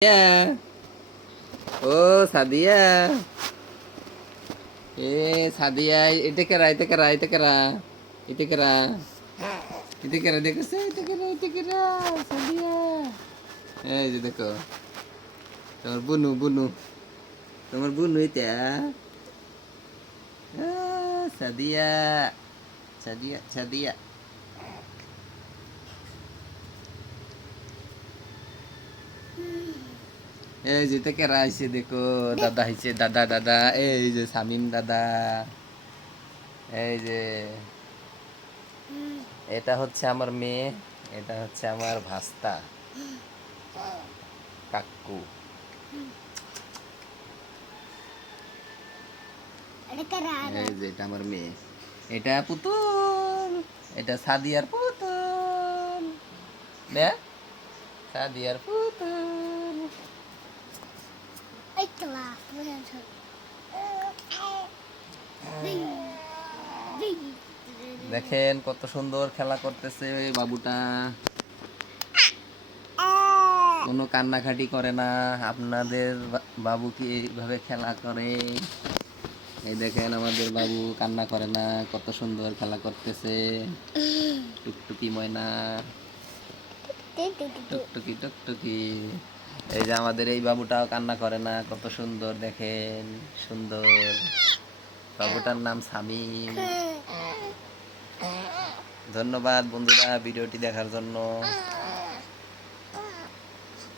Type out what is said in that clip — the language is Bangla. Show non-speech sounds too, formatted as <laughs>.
সাদিয়া ও সাদিয়া এ সাদিয়া এটা কেরা এটা কেরা এটা কেরা এটা কেরা এটা কেরা দেখেছ এটা কেরা এটা কেরা সাদিয়া এই যে দেখো তোমার বুনু বুনু তোমার বুনু এটা আহ, সাদিয়া সাদিয়া সাদিয়া এই যে থেকে আইছে দেখো দাদা আইছে দাদা দাদা এই যে সামিম দাদা এই যে এটা হচ্ছে আমার মেয়ে এটা হচ্ছে আমার ভাস্তা কাকু। এই যে এটা আমার মেয়ে। এটা পুতুল এটা সাদিয়ার পুতুল। দেখ সাদিয়ার পুতুল দেখেন কত সুন্দর খেলা করতেছে বাবুটা। কোনো কান্নাকাটি করে না আপনাদের বাবু কি এইভাবে খেলা করে? এই দেখেন আমাদের বাবু কান্না করে না কত সুন্দর খেলা করতেছে। টুকটুকি ময়না। <laughs> টুকটুকি টুকটুকি। এই যে আমাদের এই বাবুটাও কান্না করে না, কত সুন্দর দেখেন, সুন্দর। বাবুটার নাম সামিম। ধন্যবাদ বন্ধুরা ভিডিওটি দেখার জন্য।